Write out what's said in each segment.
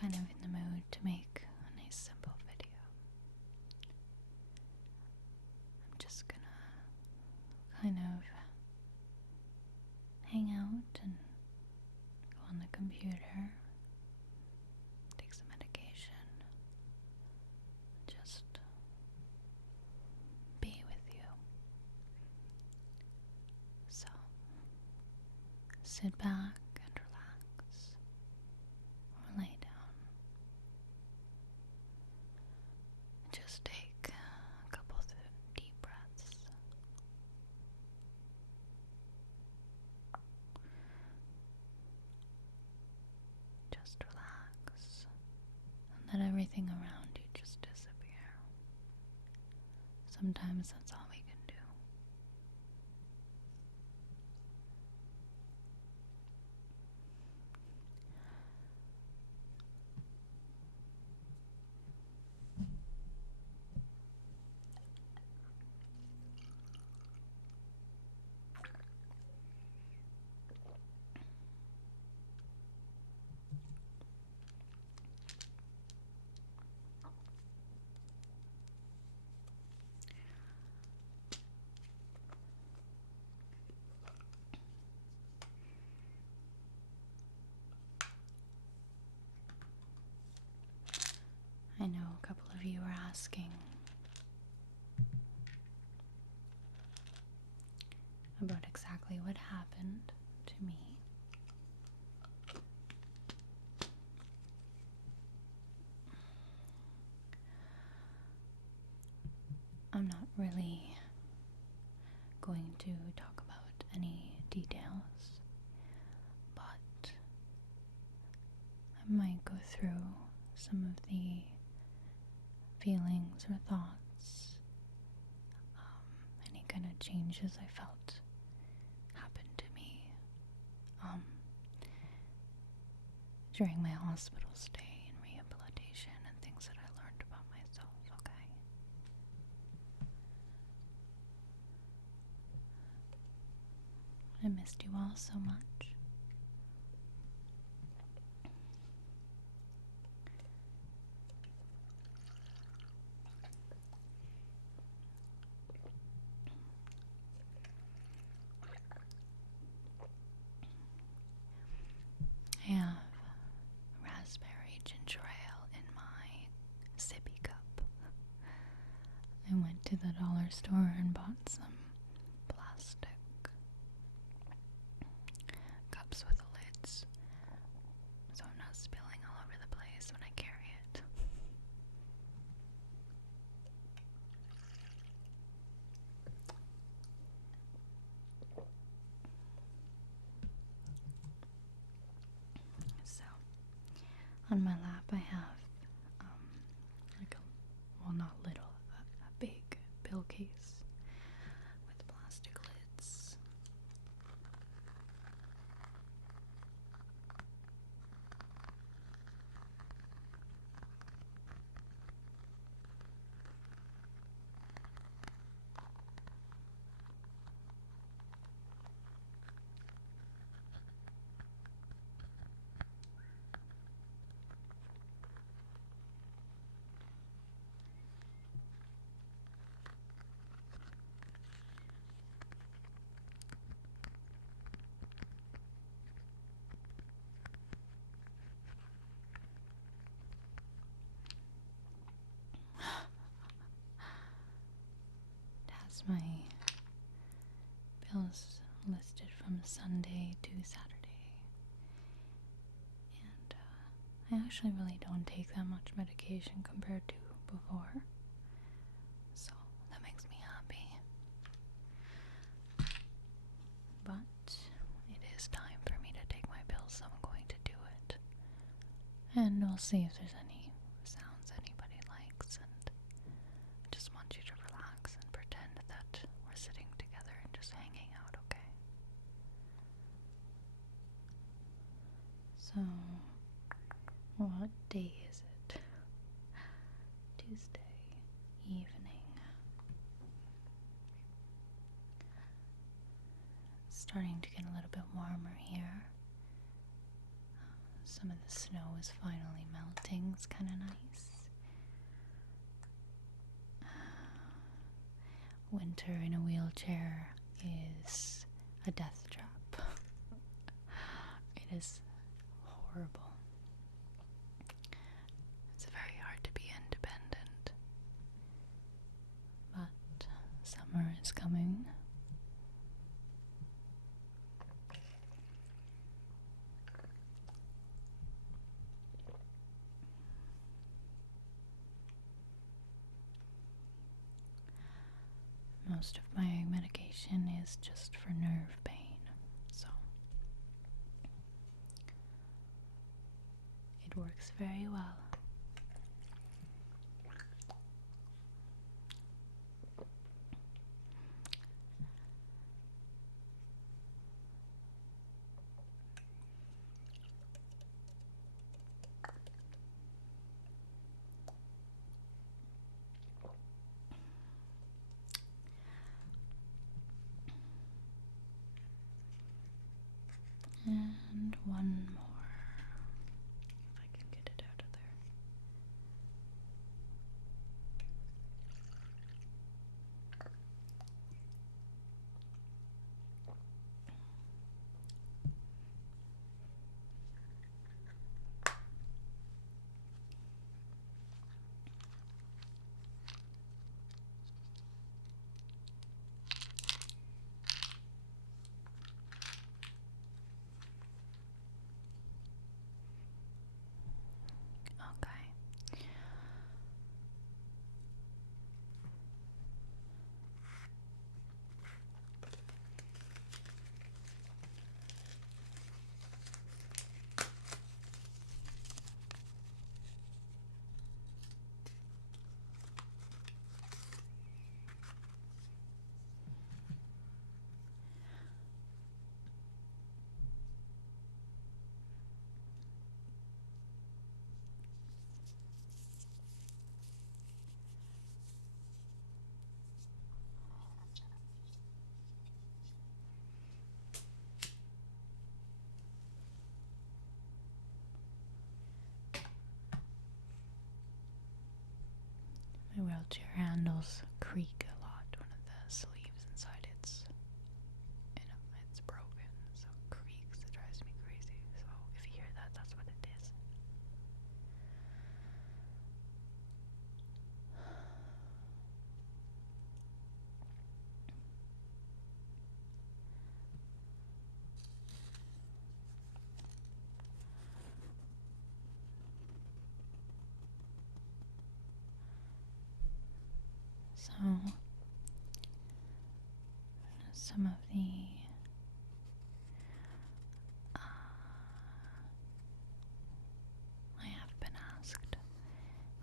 kind of in the mood to make a nice simple video. I'm just gonna kind of hang out and go on the computer, take some medication, just be with you. So, sit back and relax, or lay down. Just take a couple of deep breaths. Just relax and let everything around you just disappear. Sometimes that's all we can do. I know a couple of you are asking about exactly what happened to me. I'm not really going to talk about any details, but I might go through some of the feelings or thoughts, any kind of changes I felt happened to me during my hospital stay and rehabilitation and things that I learned about myself, okay? I missed you all so much. I have raspberry ginger ale in my sippy cup. I went to the dollar store and bought some plastic cups with lids, so I'm not spilling all over the place when I carry it. So, on my lap I have like a, well, not little, a big pill case with plastic lids. It has my bills listed from Sunday to Saturday, and I actually really don't take that much medication compared to before, so that makes me happy. But it is time for me to take my pills, so I'm going to do it, and we'll see if there's any sounds anybody likes, and I just want you to relax and pretend that we're sitting together and just hanging out, okay? So, what day is it? Tuesday evening. It's starting to get a little bit warmer here. Some of the snow is finally melting. It's kind of nice. Winter in a wheelchair is a death trap. It is horrible. It's very hard to be independent. But summer is coming. Most of my medication is just for nerve pain, so it works very well. And one more, if I can get it out of there. Okay. My wheelchair handles creak a lot. One of the sleeves inside it's broken, so it creaks. It drives me crazy. So if you hear that, that's what it is. So, some of the I have been asked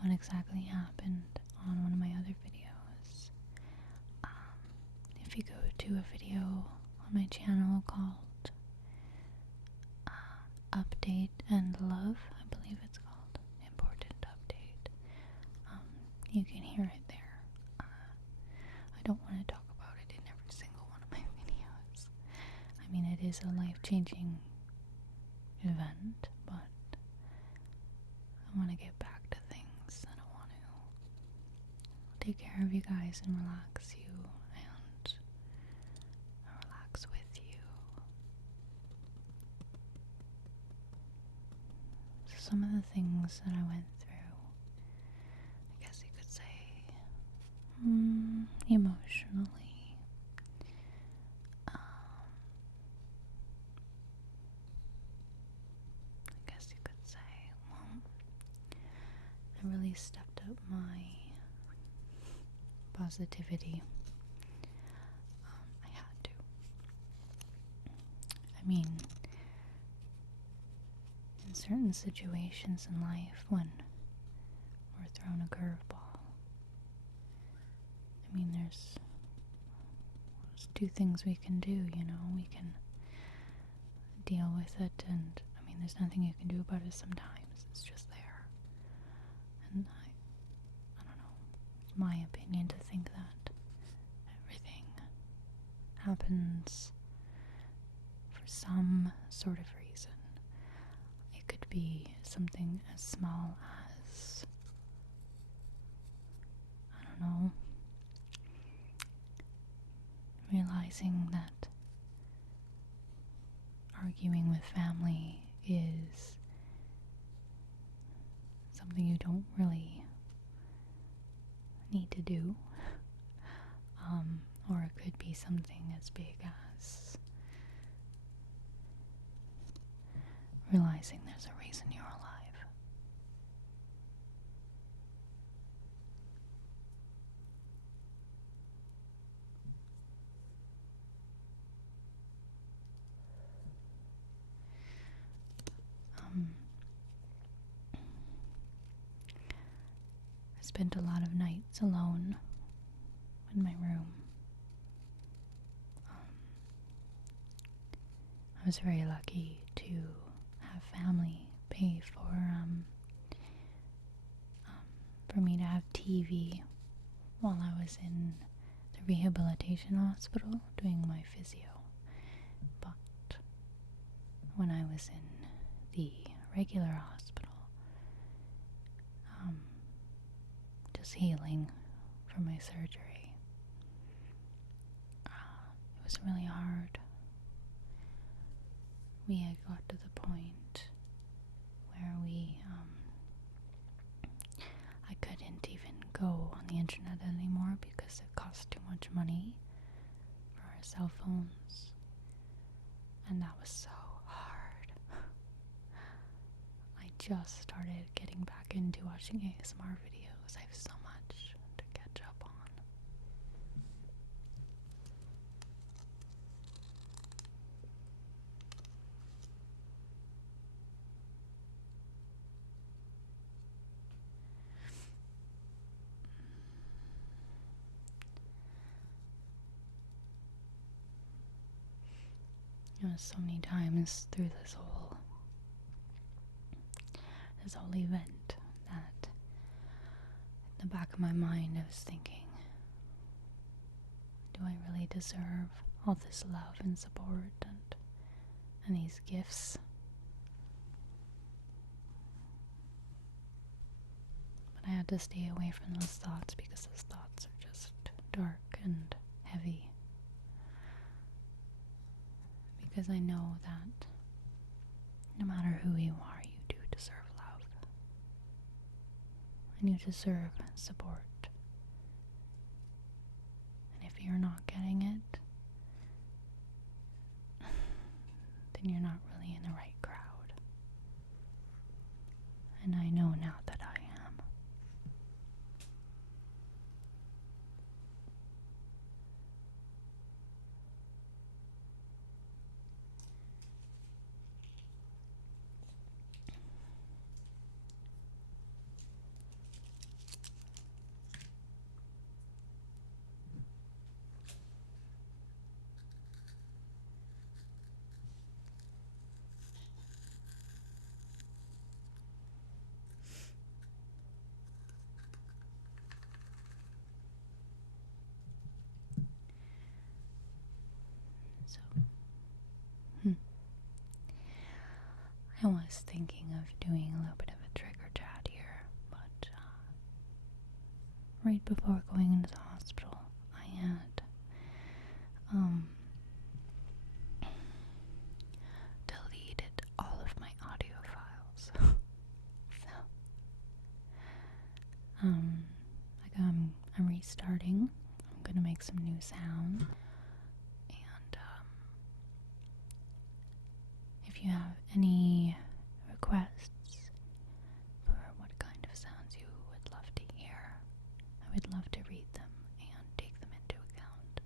what exactly happened on one of my other videos. If you go to a video on my channel called Update and Love, I believe it's called, Important Update, you can hear it there. I don't want to talk about it in every single one of my videos. I mean, it is a life-changing event, but I want to get back to things, and I want to take care of you guys and relax you and relax with you. So some of the things that I went through, I guess you could say, emotionally, I guess you could say, well, I really stepped up my positivity. I had to. I mean, in certain situations in life when we're thrown a curveball, I mean, there's two things we can do, you know. We can deal with it, and I mean, there's nothing you can do about it sometimes. It's just there. And I don't know, it's my opinion to think that everything happens for some sort of reason. It could be something as small as, I don't know, realizing that arguing with family is something you don't really need to do. Or it could be something as big as realizing there's a reason you're alive. I spent a lot of nights alone in my room. I was very lucky to have family pay for me to have TV while I was in the rehabilitation hospital doing my physio. But when I was in the regular hospital, just healing from my surgery, it was really hard. We had got to the point where I couldn't even go on the internet anymore because it cost too much money for our cell phones, and that was so hard. I just started getting back into watching ASMR videos. I have so much to catch up on. So many times through this whole event that in the back of my mind I was thinking, do I really deserve all this love and support and these gifts? But I had to stay away from those thoughts because those thoughts are just dark and heavy. Because I know that no matter who you are, you do deserve love. And you deserve support. And if you're not getting it, then you're not really in the right crowd. And I know now that I am. So, I was thinking of doing a little bit of a trigger chat here, but right before going into the hospital, I had deleted all of my audio files. So, I'm restarting. I'm gonna make some new sound, and if you have any requests for what kind of sounds you would love to hear, I would love to read them and take them into account.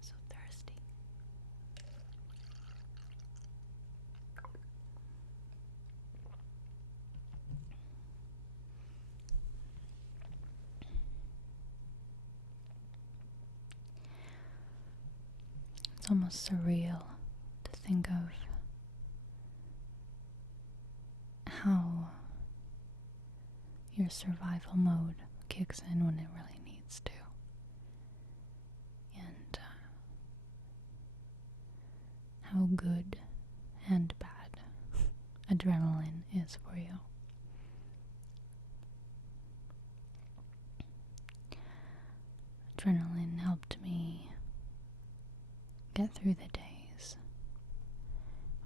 So thirsty. It's almost surreal to think of how your survival mode kicks in when it really needs needs to. And how good and bad adrenaline is for you. Adrenaline helped me get through the days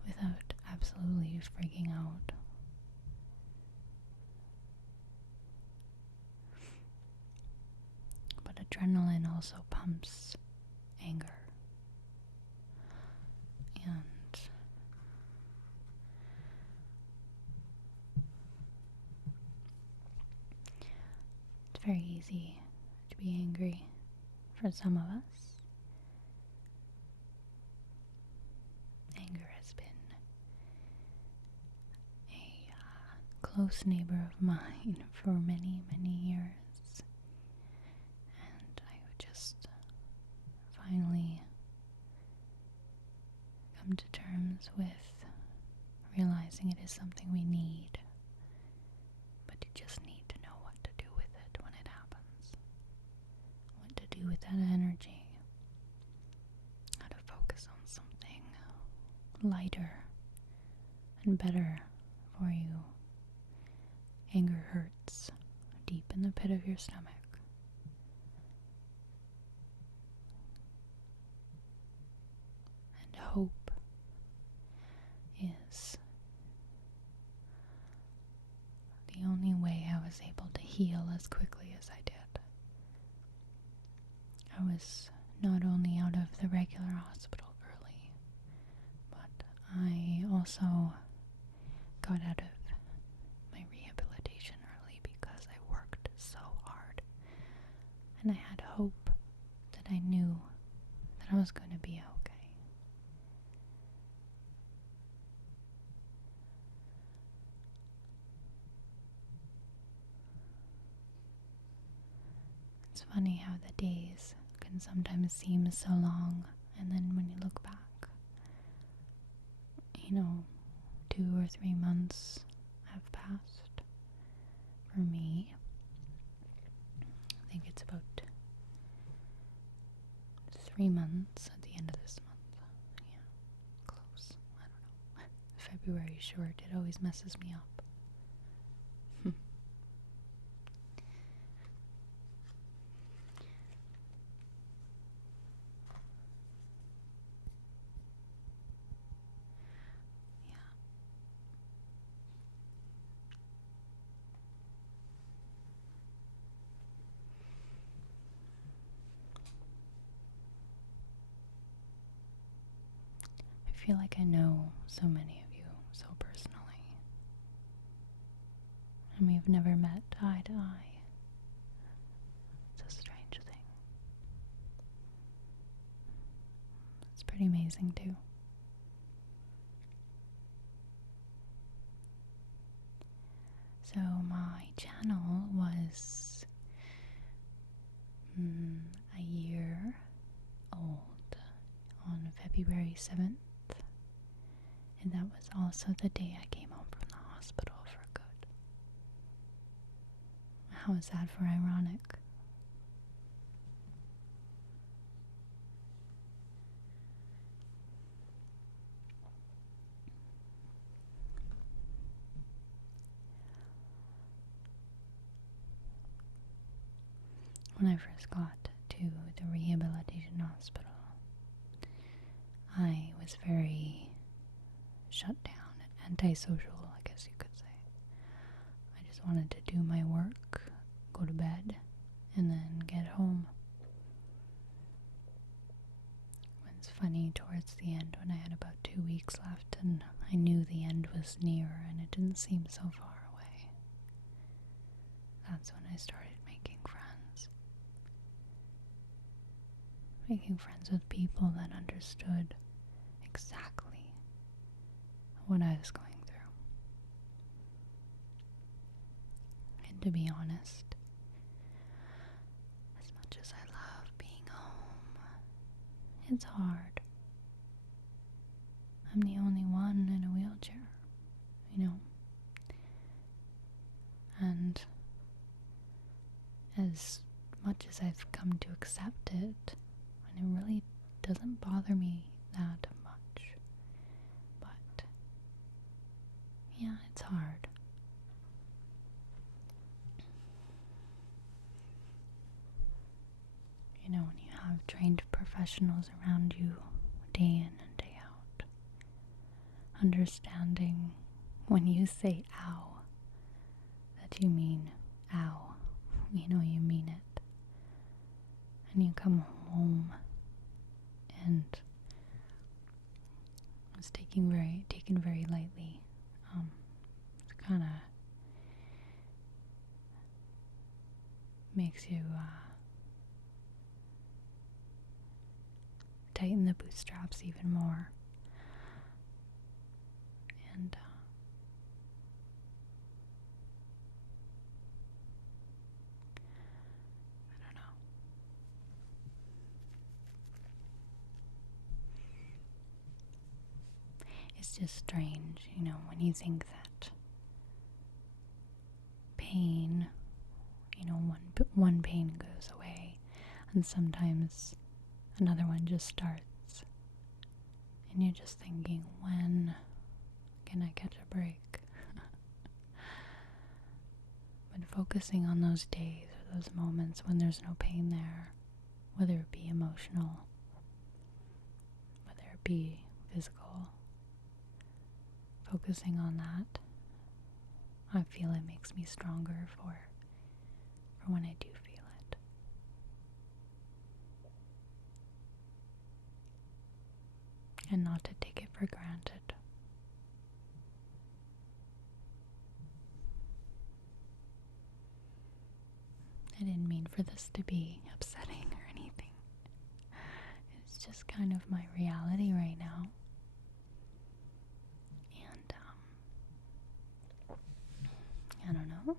without absolutely freaking out. But adrenaline also pumps anger. And it's very easy to be angry for some of us. Anger has been a close neighbor of mine for many, many years. And I've just finally come to terms with realizing it is something we need, but you just need to know what to do with it when it happens. What to do with that energy. How to focus on something lighter and better for you. Anger hurts deep in the pit of your stomach. And hope is the only way I was able to heal as quickly as I did. I was not only out of the regular hospital early, but I also got out of my rehabilitation early because I worked so hard. And I had hope that I knew that I was going to be okay. It's funny how the days can sometimes seem so long, and then when you look back, 2 or 3 months have passed. For me, I think it's about 3 months at the end of this month. Yeah, close. I don't know. February short, it always messes me up. I feel like I know so many of you so personally, and we've never met eye to eye. It's a strange thing. It's pretty amazing too. So my channel was a year old on February 7th. And that was also the day I came home from the hospital for good. How is that for ironic? When I first got to the rehabilitation hospital, I was very shut down and antisocial, I guess you could say. I just wanted to do my work, go to bed, and then get home. It's funny, towards the end, when I had about 2 weeks left and I knew the end was near and it didn't seem so far away, that's when I started making friends. Making friends with people that understood exactly what I was going through. And to be honest, as much as I love being home, it's hard. I'm the only one in a wheelchair, And as much as I've come to accept it, and it really doesn't bother me that much. But yeah, it's hard. You know, when you have trained professionals around you day in and day out, understanding when you say ow, that you mean ow. You know, you mean it. And you come home and it's taken very lightly. It kind of makes you tighten the bootstraps even more. And I don't know. It's just strange, you know, when you think that pain, you know, one pain goes away, and sometimes another one just starts. And you're just thinking, when can I catch a break? But focusing on those days or those moments when there's no pain there, whether it be emotional, whether it be physical, focusing on that, I feel it makes me stronger for when I do feel it. And not to take it for granted. I didn't mean for this to be upsetting or anything. It's just kind of my reality right now. And, I don't know.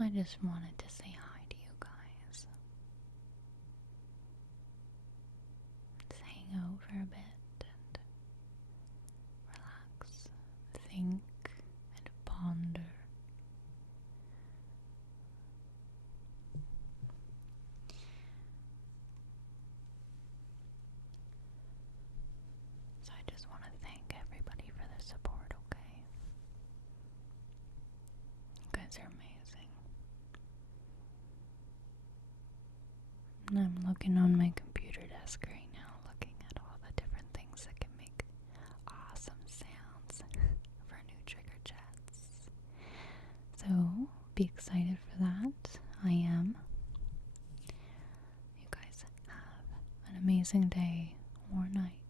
I just wanted to say hi to you guys. Just hang out for a bit and relax, think, and ponder. So I just want to thank everybody for the support, okay? You guys are amazing. And I'm looking on my computer desk right now, looking at all the different things that can make awesome sounds for new trigger chats. So be excited for that. I am. You guys have an amazing day or night.